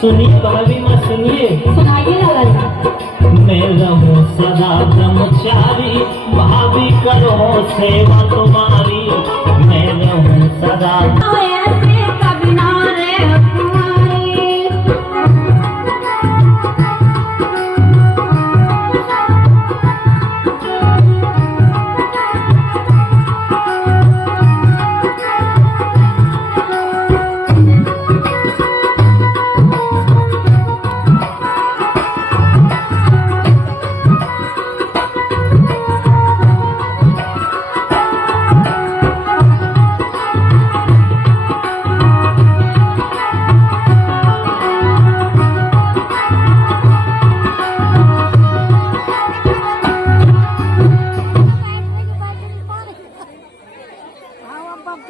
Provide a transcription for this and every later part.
सुनिए भाभी मत सुनिए, सुनाइए ना लड़का। मैं रहूं सदा ब्रह्मचारी, भाभी करो सेवा तुम्हारी। मैं रहूं सदा ऐसे कभी ना रे कुंवारी।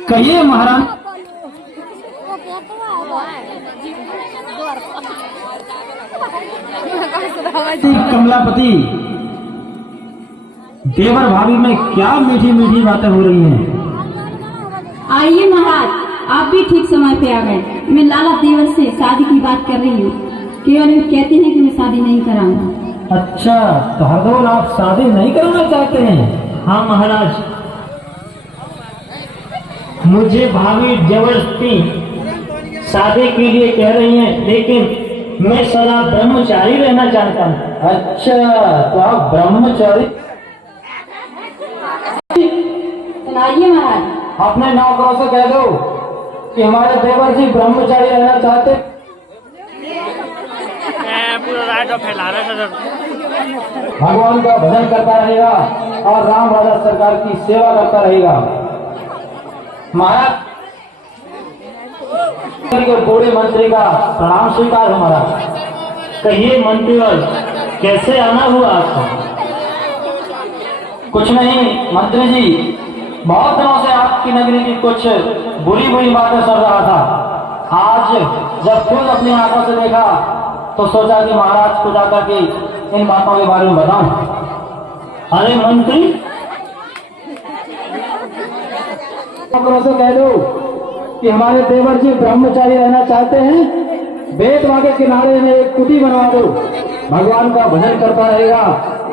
कहिए महाराज। कमलापति, देवर भाभी में क्या मीठी मीठी बातें हो रही हैं। आइए महाराज, आप भी ठीक समय पे आ गए। मैं लाला देवर से शादी की बात कर रही हूँ। केवल वे कहते हैं कि मैं शादी नहीं कराऊंगा। अच्छा, तो हरदोल आप शादी नहीं करना चाहते हैं। हाँ महाराज, मुझे भाभी जबरदस्ती शादी के लिए कह रही हैं, लेकिन मैं सदा ब्रह्मचारी रहना चाहता हूँ। अच्छा, तो आप ब्रह्मचारी। सुनाइए महाराज। अपने नौकरों से कह दो कि हमारे देवर जी ब्रह्मचारी रहना चाहते। पूरा राइट फैला रहा है। भगवान का भजन करता रहेगा और राम राजा सरकार की सेवा करता रहेगा। महाराज, बूढ़े मंत्री का प्रणाम स्वीकार है महाराज। कहिए मंत्रीवर, कैसे आना हुआ आपको? कुछ नहीं मंत्री जी, बहुत दिनों से आपकी नगरी की कुछ बुरी बुरी बातें सुन रहा था। आज जब खुद अपनी आंखों से देखा तो सोचा कि महाराज को जाकर के इन बातों के बारे में बताऊं। अरे मंत्री, नौकरों से कह दो कि हमारे देवर जी ब्रह्मचारी रहना चाहते हैं। बेतवा के किनारे में एक कुटी बनवा दो। भगवान का भजन करता रहेगा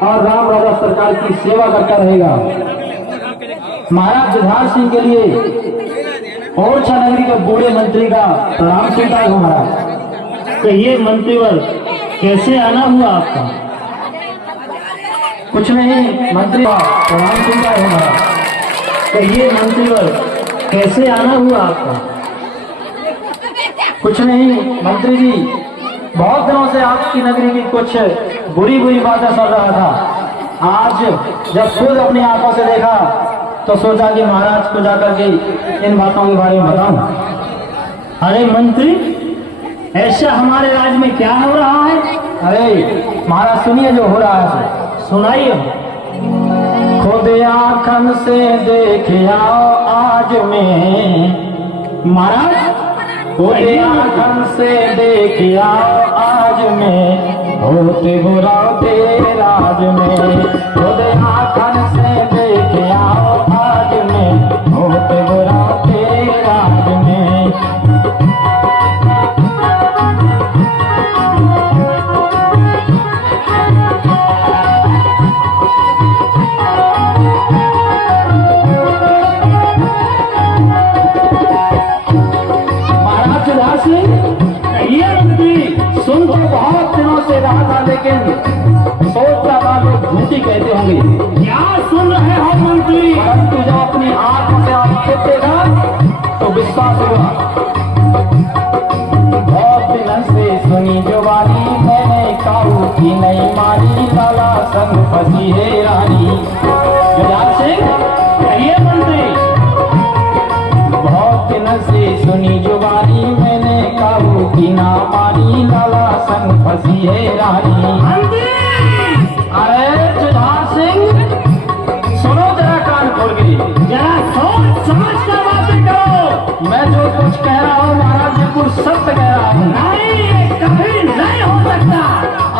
और राम राजा सरकार की सेवा करता रहेगा। महाराज जुझार सिंह के लिए ओरछा नगरी के बूढ़े मंत्री का प्रणाम स्वीकार हो महाराज। कहिए मंत्रीवर, कैसे आना हुआ आपका? कुछ नहीं मंत्री, प्रणाम स्वीकार हो महाराज। कहिए मंत्रीवर, कैसे आना हुआ आपका? कुछ नहीं मंत्री जी, बहुत दिनों से आपकी नगरी की कुछ बुरी बुरी बातें सुन रहा था। आज जब खुद अपनी आंखों से देखा तो सोचा कि महाराज को जाकर के इन बातों के बारे में बताऊं। अरे मंत्री, ऐसा हमारे राज्य में क्या हो रहा है? अरे महाराज सुनिए जो हो रहा है। सुनाइए। खुद आंखन से देख आओ आज में। महाराज, खुद आँखन से देख आओ आज में होते बुरा तेरे राज में। खुद आँखन से देख आओ आज में होते बुरा तेरे राज में। महाराज सुधार सिंह ये मंत्री सुन तो बहुत दिनों से रहा था, लेकिन सोच रहा था लोग झूठी कहते होंगे। क्या सुन रहे हो मंत्री? परंतु जब अपनी आंख से आप खुद देखा तो विश्वास हुआ। बहुत दिन से सुनी जो बारी मैंने काहू की नहीं मारी, लाला संग फंसी है रानी। युवराज सिंह कहिए मंत्री। बहुत दिन से सुनी जो बारी मैंने काहू की ना मारी, लाला संग फंसी है रानी। मंत्री अरे जुझार सिंह सुनो जरा कान खोल के, जरा सोच समझ कर बातें करो। मैं जो कुछ कह रहा हूँ महाराज बिल्कुल सत्य कह रहा हूँ। नहीं, ये कभी नहीं हो सकता।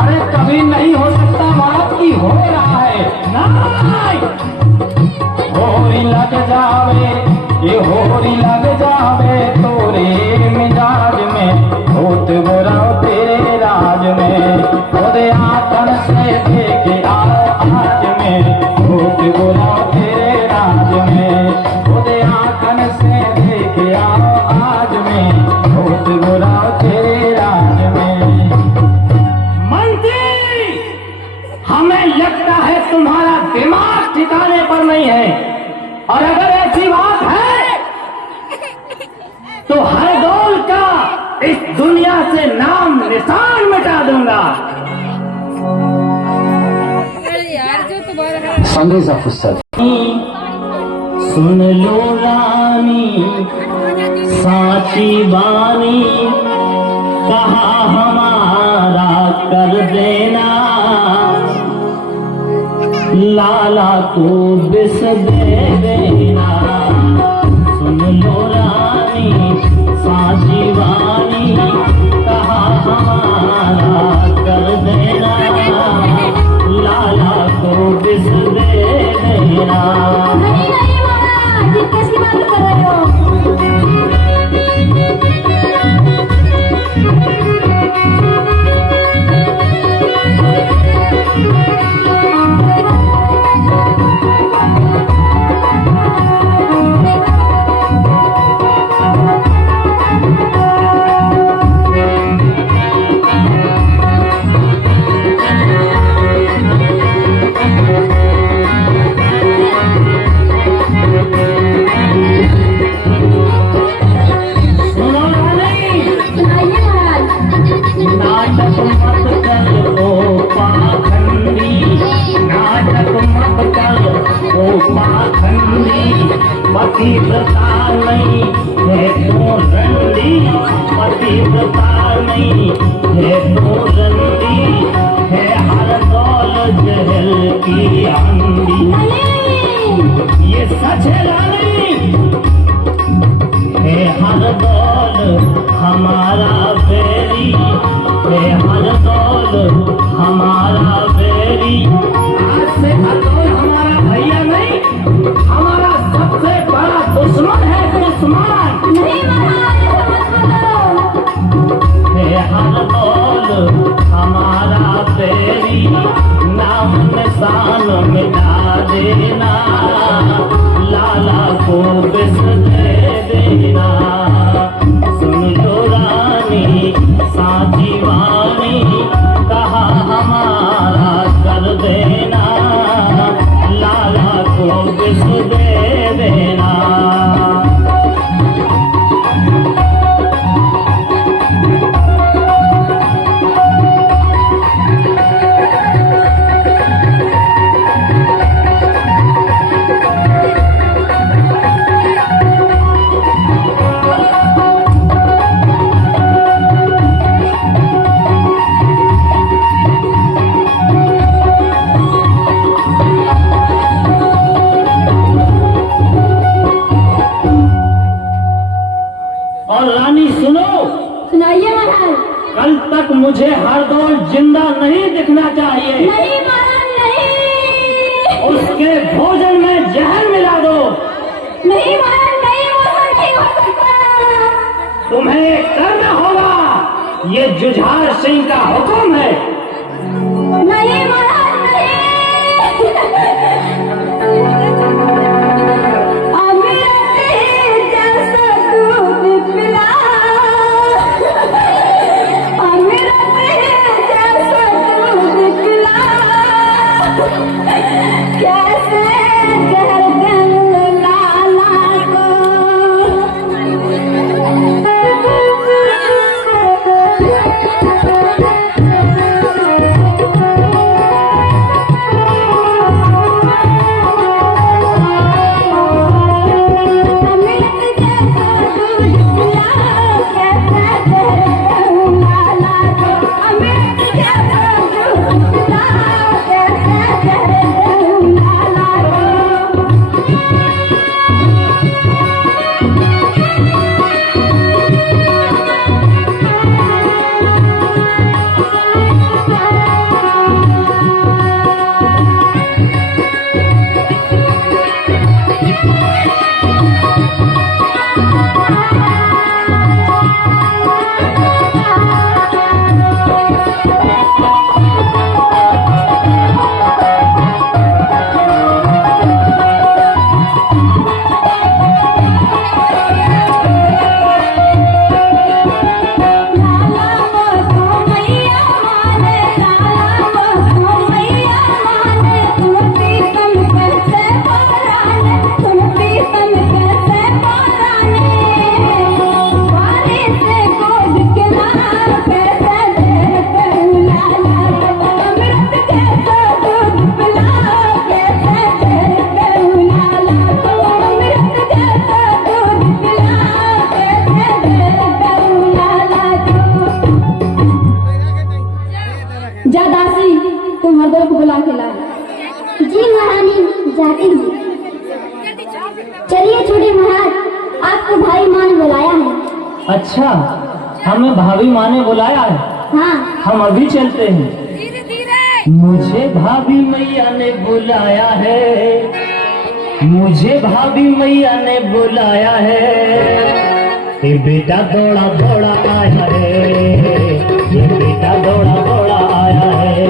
अरे कभी नहीं हो सकता महाराज की हो रहा है। नहीं, होरी लग जावे ये होरी लग जावे तोरे मिजाज में होत बुरा तेरे राज में। खुद आँखन से देख आओ आज में होत बुरा तेरे राज में। खुद आँखन से देख आओ आज में होत बुरा तेरे राज में। मंत्री हमें लगता है तुम्हारा दिमाग ठिकाने पर नहीं है, और अगर ऐसी बात है तो हरदौल का इस दुनिया से नाम निशान मिटा दूंगा। संदेश ऑफ फुर्सत। सुन लो रानी साची बानी, कहा हमारा कर देना, लाला को बिस दे देना। सुन लो रानी साची बानी, कहा हमारा कर देना, लाला को बिस दे देना। नहीं नहीं महाराज, ये कैसी बात कर रहे हो? पतिव्रता नहीं है तो रंडी, पतिव्रता नहीं है तो रंडी, है हर दौल जहल की आंधी। ये सच है रानी, है हर दौल हमारा बेरी, है हर दौल हमारा बेरी। आज से हर दौल हमारा भैया नहीं, हमारा सबसे बड़ा दुश्मन है दुश्मन। नहीं महाराज, ऐसा मत बोलो। है हर दौल हमारा बेरी, नाम निशान मिटा देना, लाला को सुनाइए महाराज। कल तक मुझे हरदौल जिंदा नहीं दिखना चाहिए। नहीं महाराज नहीं। उसके भोजन में जहर मिला दो। नहीं महाराज नहीं, वो नहीं हो सकता। तुम्हें करना होगा, ये जुझार सिंह का हुक्म है। नहीं महाराज नहीं। अमृत जैसा दूध पिला, अमृत जैसा दूध पिला, कैसे जहर दूं लाला को। जा दासी, तुम हरदौल को बुला के लाए। जी महारानी, जाती हूँ। चलिए छोटे महाराज, आपको भाई माँ ने बुलाया है। अच्छा, हमें भाभी माँ ने बुलाया है। हाँ। हम अभी चलते हैं। मुझे भाभी मैया ने बुलाया है, मुझे भाभी मैया ने बुलाया है। ये बेटा दौड़ा दौड़ा आया है, ये बेटा दौड़ा दौड़ा आया है,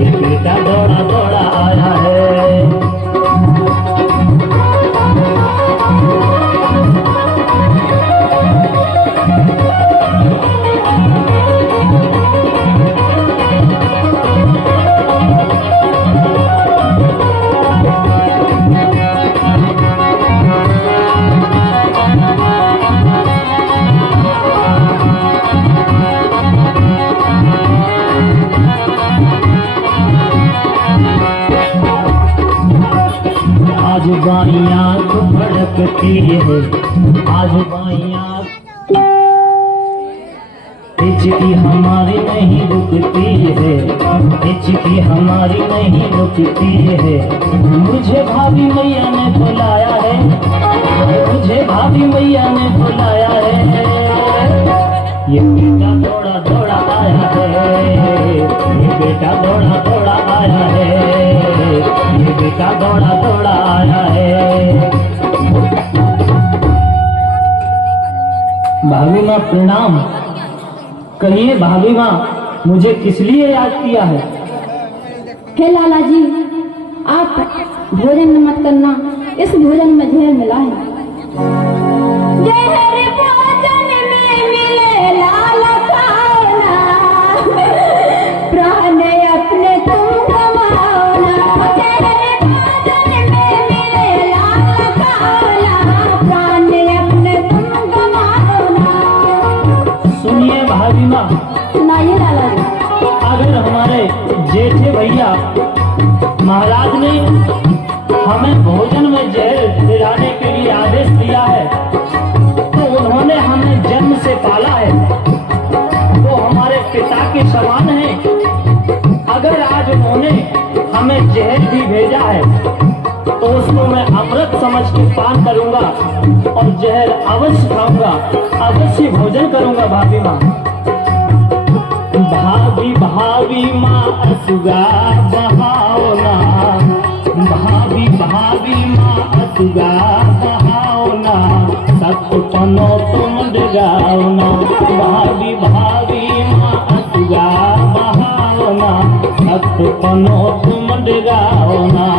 ये बेटा दौड़ा दौड़ा आया है। आज बाई आँख भड़कती है, आज बाई आँख हिचकी हमारी नहीं रुकती है, हिचकी हमारी नहीं रुकती है। मुझे भाभी मैया ने बुलाया है, मुझे भाभी मैया ने बुलाया है। ये बेटा दौड़ा दौड़ा आया है, ये बेटा दौड़ा दौड़ा आया है, ये बेटा दौड़ा दौड़ा आया है। भाभी माँ प्रणाम। कहिए भाभी माँ, मुझे किस लिए याद किया है? हे लाला जी, आप भोजन मत करना, इस भोजन में जहर मिला है। जहर भोजन में मिले लाला खाना, प्राण अपने तुम गवाना। जहर भोजन में मिले लाला खाना, प्राण अपने तुम गवाना। सुनिए भाभी माँ, सुनाइए लाला जी। अगर हमारे जेठे भैया महाराज ने हमें भोजन में जहर दिलाने के लिए आदेश दिया है, तो उन्होंने हमें जन्म से पाला है, वो हमारे पिता के समान है। अगर आज उन्होंने हमें जहर भी भेजा है तो उसको मैं अमृत समझ के पान करूंगा और जहर अवश्य खाऊंगा, अवश्य भोजन करूंगा भाभी माँ। भाभी भाभी माँ असुगा बहाओना, भाभी भाभी माँ असुगा बहाओना, सपनो तुम डगाओना। भाभी भाभी माँ असुगा बहाओना, सपनो तुम डगाओना।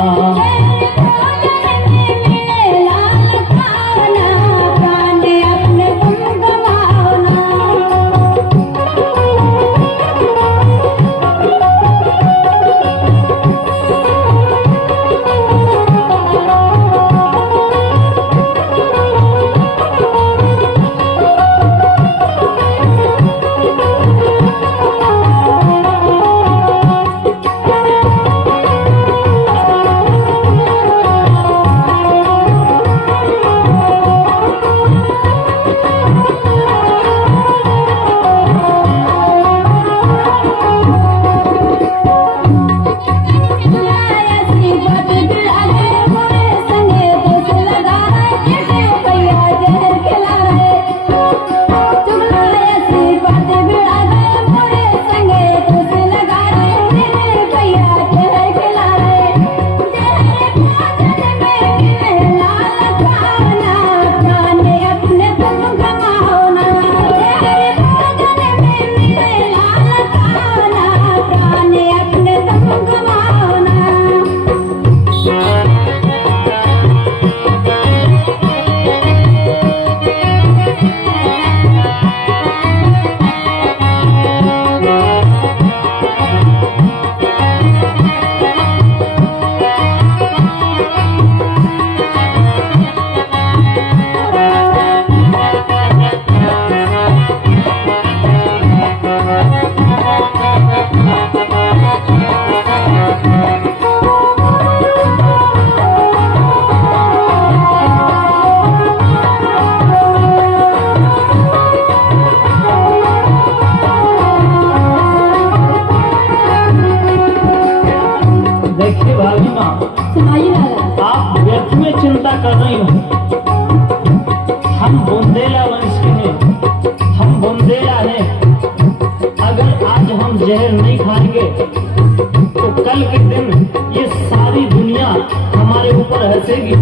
आप व्यर्थ में चिंता कर रही हो। हम बुंदेला वंश के हैं, हम बुंदेला हैं। अगर आज हम जहर नहीं खाएंगे तो कल के दिन ये सारी दुनिया हमारे ऊपर हंसेगी।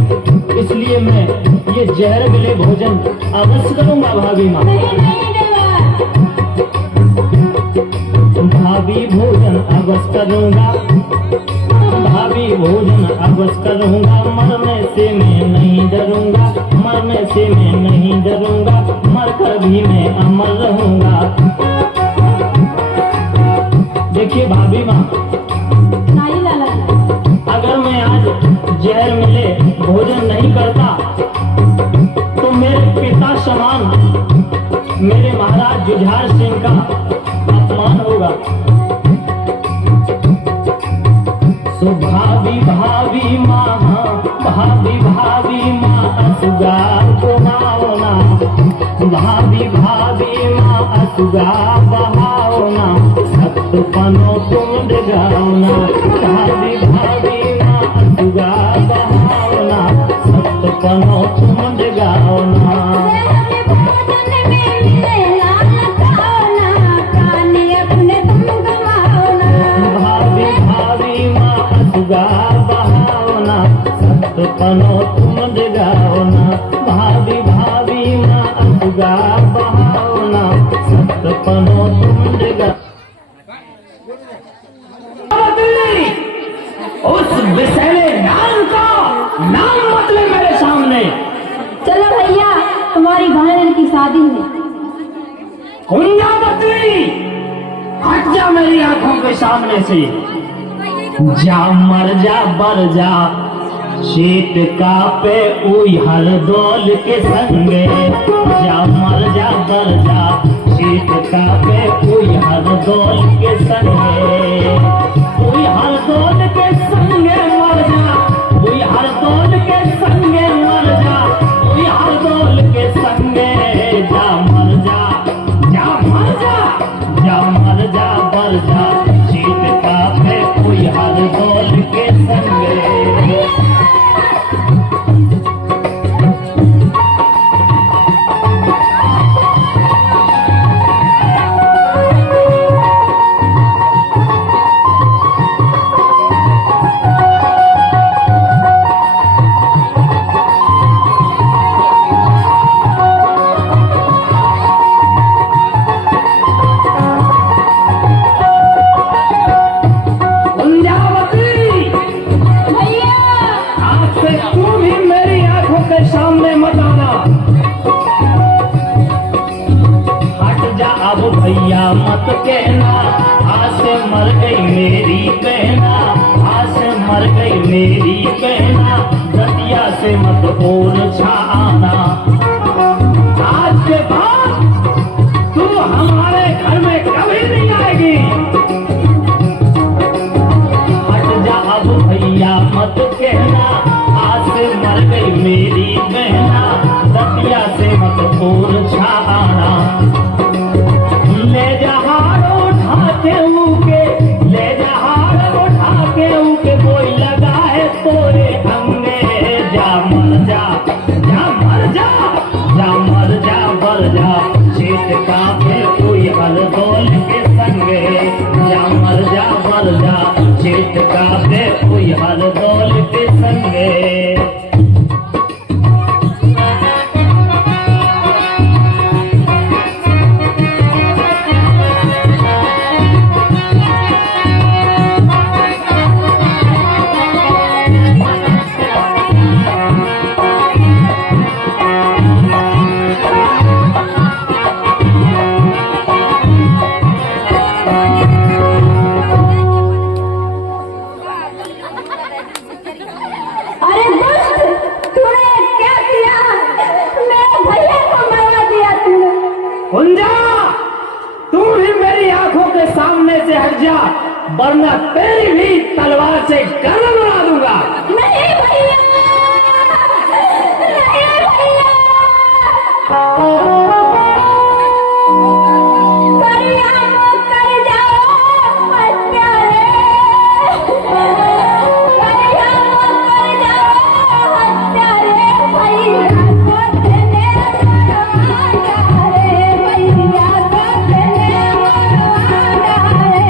इसलिए मैं ये जहर मिले भोजन अवश्य करूंगा भाभी माँ। भाभी भोजन अवश्य करूंगा, भाभी भोजन अवश्य करूंगा। मरने से मैं नहीं डरूंगा, मरने से मैं नहीं डरूंगा। मरकर भी मैं अमर रहूंगा। देखिए भाभी माँ, अगर मैं आज जहर मिले भोजन नहीं करता तो मेरे पिता समान मेरे महाराज जुझार सिंह का अपमान होगा। तो भाभी भाभी माँ, भाभी भाभी माँ असुगा बहाओना, भाभी भाभी माँ असुगा बहाओना, सत्पनो तुम डगाओना। भाभी भाभी माँ असुगा बहाओना, सत्पनो तुम डगाओना। बहाओना सत्पनो तुम डगाओना, भाभी भाभी माँ असुगा बहाओना, सत्पनो तुम डगा। उस विषैले नाम का नाम मत ले मेरे सामने। चलो भैया, तुम्हारी बहन की शादी है। कुंजावती, हट जा मेरी आंखों के सामने से। जा मर जा बर जा, शीत का पे उई हर दौल के संगे। जा मर जा बर जा, शीत का पे उई हर दौल के संगे। उई हर दौल के संगे मर जा, उई हर दौल के संगे मर जा, उई हर दौल के संगे। जा मर जा, जा मर जा, जा मर जा बर जा, शीत का पे उई हर दौल के संगे। अब भैया मत कहना, आज से मर गई मेरी बहना, आज से मर गई मेरी बहना, दतिया से मत और छाना। आज के बाद तू हमारे घर में कभी नहीं आएगी। हट जा अब भैया मत कहना, आज से मर गई मेरी बहना, दतिया से मत और छाना। ले जा हार उठा के ऊके, ले जा हार उठा के ऊके, कोई लगा है तोरे अंगे। जा मर जा, जा मर जा, जा मर जा, मर जा, चेत का फिर कोई हल डोल के संगे। जा मर जा, मर जा, चेत का फिर कोई हल डोल के संगे। अरे दोस्त, तूने क्या किया? मेरे भैया को मरवा दिया तूने। कुंजा, तू भी मेरी आंखों के सामने से हट जा, वरना तेरी भी तलवार से गर्दन उड़ा दूंगा। नहीं भैया, नहीं भैया। भैया को कर जाओ हत्यारे, भैया को कर जाओ हत्यारे, भैया को तेने मरवा डाले, भैया को तेने मरवा डाले।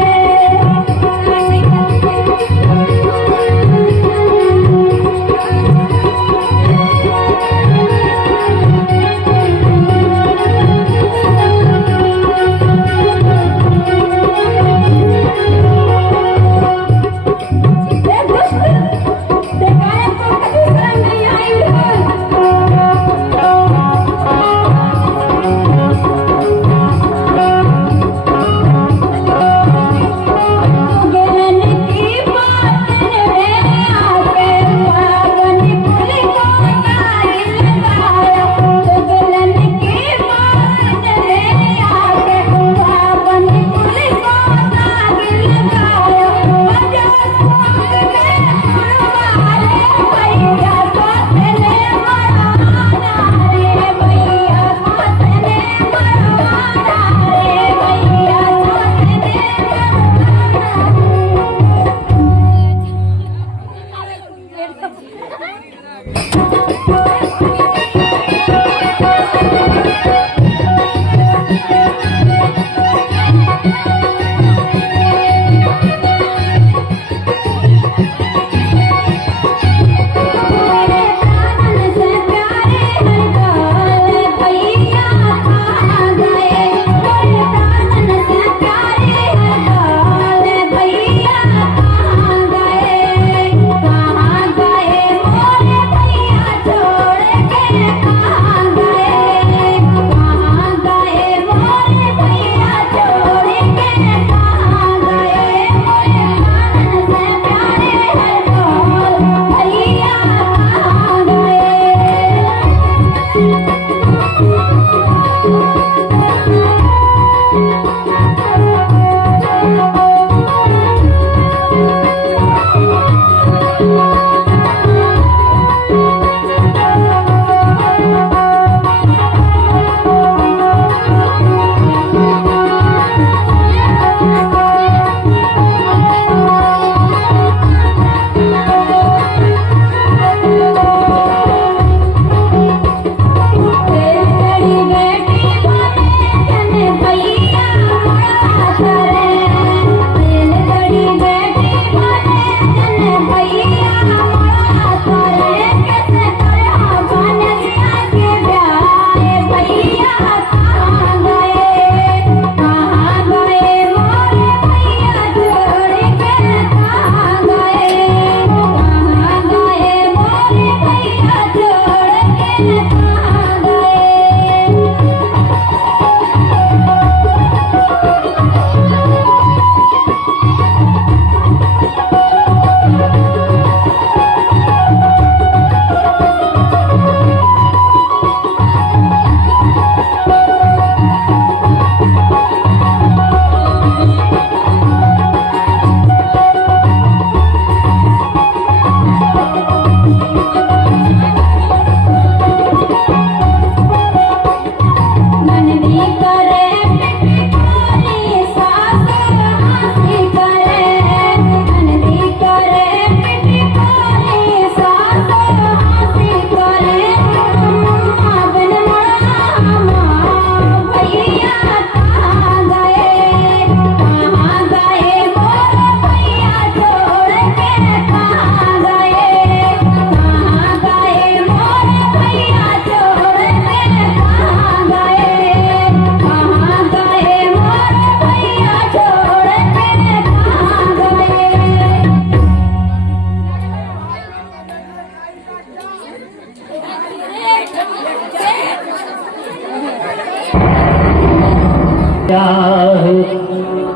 चाहे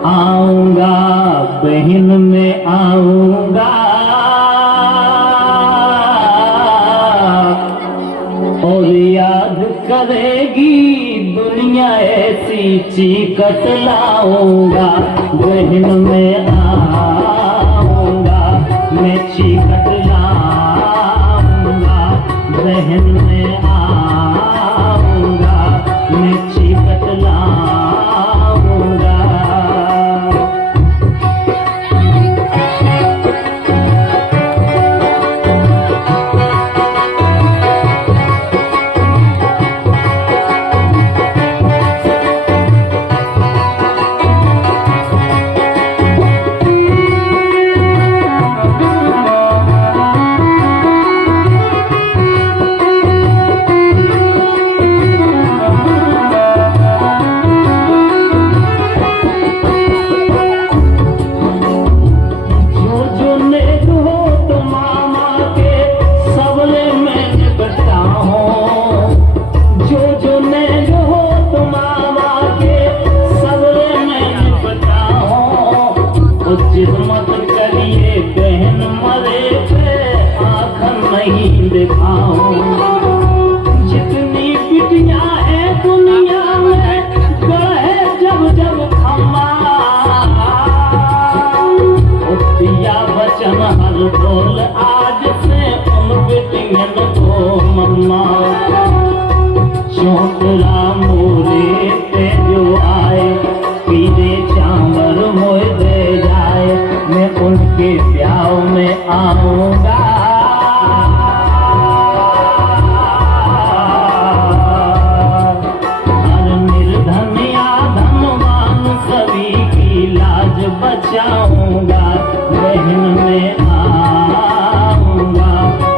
आऊंगा बहन में आऊंगा, और याद करेगी दुनिया ऐसी चीकट लाऊंगा, बहन में आऊंगा मैं चीकट लाऊंगा, बहन में आऊंगा मैं चीकट लाऊंगा। मत करिए बहन मरे पे आँख नहीं दिखाऊं, जितनी बिटियां हैं दुनिया में बढ़े जब जब खम्मा, दिया वचन हर बोल आज से उन बिटियन को मम्मा, चौंतरा मोरे पे जो आए पीले चावल मोए दे जाए, मैं उनके ब्याह में आऊंगा, हर निर्धनिया धनवान सभी की लाज बचाऊंगा, बहन में आऊंगा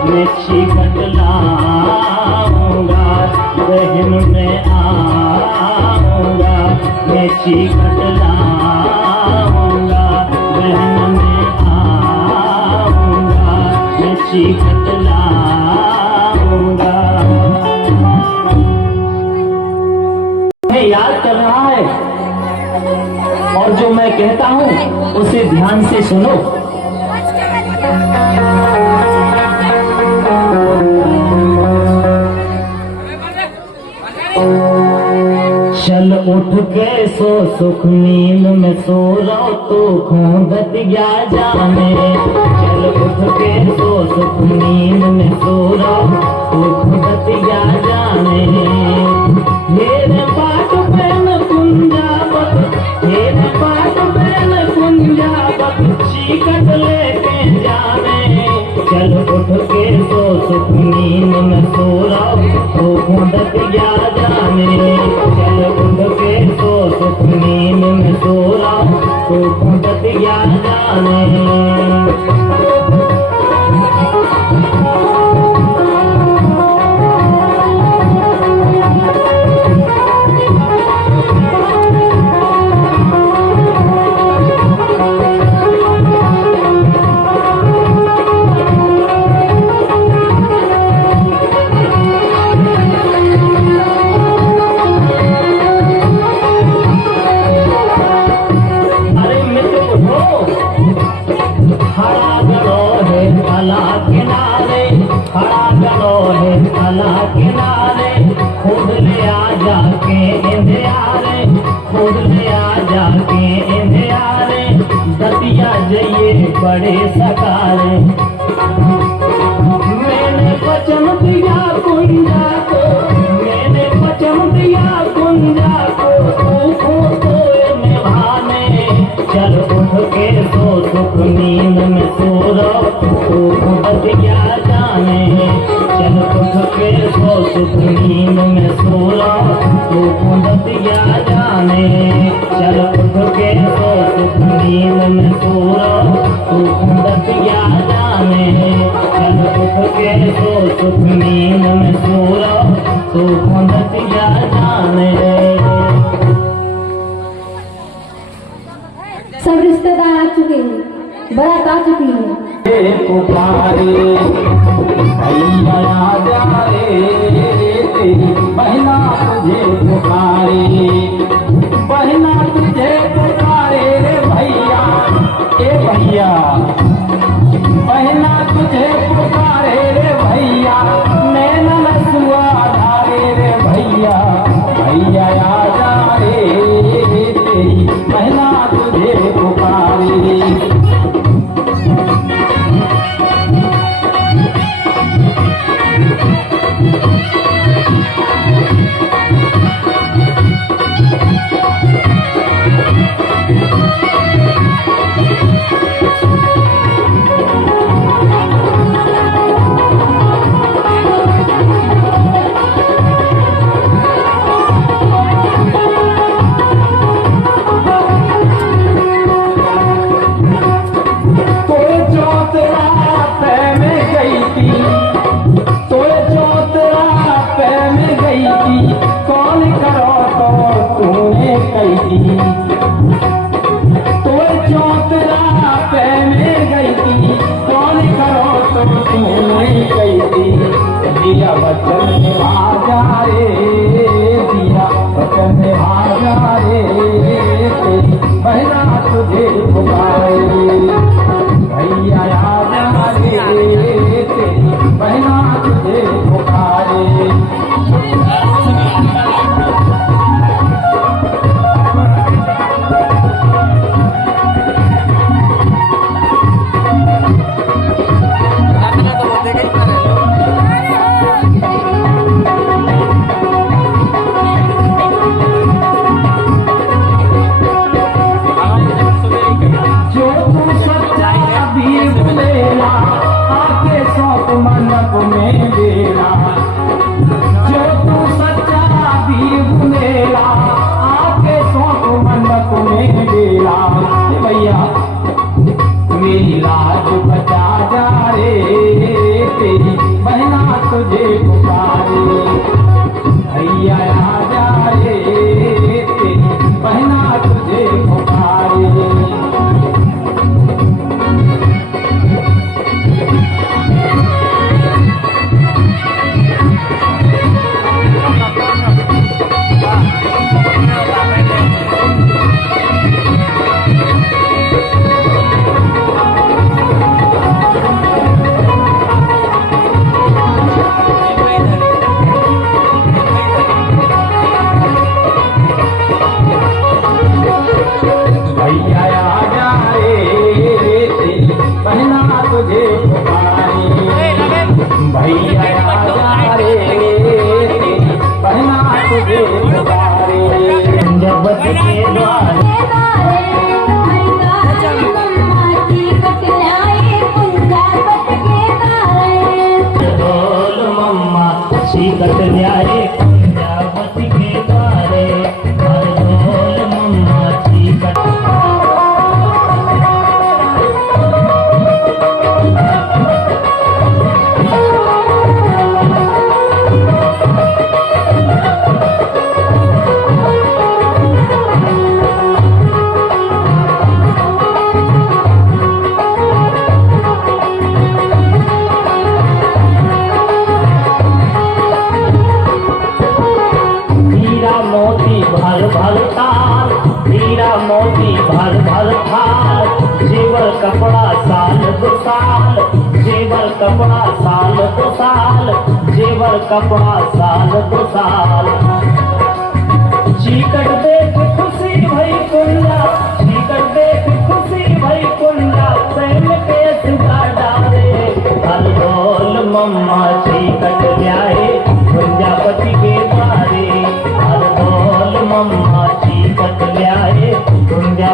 मैं चीकट लाऊंगा, बहन में आऊंगा मैं चीकट लाऊंगा, बहन में आऊंगा मैं चीकट लाऊंगा। मैं याद कर रहा है और जो मैं कहता हूँ उसे ध्यान से सुनो। चल उठ के सो सुख नींद में सो रहो तो खोदत या जाने, चल उठ के सो सुख नींद में सो रहो तो खोदत या जाने, मेरे बाट बैन कुंजावत, मेरे बाट बैन कुंजावत चीकट लेके जाने, चल उठ के सो सुख नींद में सो रहो तो खोदत या जाने, चल उठ के सो सुख नींद में सो रहो तो खोदत या जाने। खुद ले आ जाके इंदियारे, खुद ले आ जाके इंदियारे, दतिया जइए बड़े सकारे, मैंने वचन दिया कुंजा को, मैंने वचन दिया कुंजा को, तू तो निभाने, चल उठ के सो सुख नींद में सो रहो तू दतिया जाने, चल उठ के सो सुख नींद में सो रहो तू दतिया जाने, चल उठ के सो सुख नींद में सो रहो तू दतिया जाने, चल उठ के सो सुख नींद में सो रहो तू दतिया जाने। सब रिश्तेदार आ चुके हैं, बारात आ चुकी है। पुकारे भैया जा रे तेरी बहना तुझे पुकारे, बहना थी, तो चौतरा पहने गई थी, कौन करो तो तूने गई थी, दिया वचन निभा जा रे, दिया वचन निभा जा रे, तेरी बहना तुझे पुकारे, भैया आ जा रे, तेरी बहना तुझे पुकारे। मेरी राज बचा जा रे, तेरी बहना तुझे पुकारे, भैया आ जा रे, तेरी बहना तुझे पुकारे। सीकत न्यारे कुंजावती के द्वारे, हर ढोल मम्मा सीकत। भर भर थाल, हीरा मोती भर भर थाल, जेवर कपड़ा साल दो साल, जेवर कपड़ा साल दो साल, जेवर कपड़ा साल दो साल। चीकट देख खुशी भई कुंडा, चीकट देख खुशी भई कुंडा, प्रेम के सुगा डाले, हल ढोल मम्मा चीकट न्याए कुंजापति के द्वारे, हल ढोल मम्मा चीकट न्याए कुंजा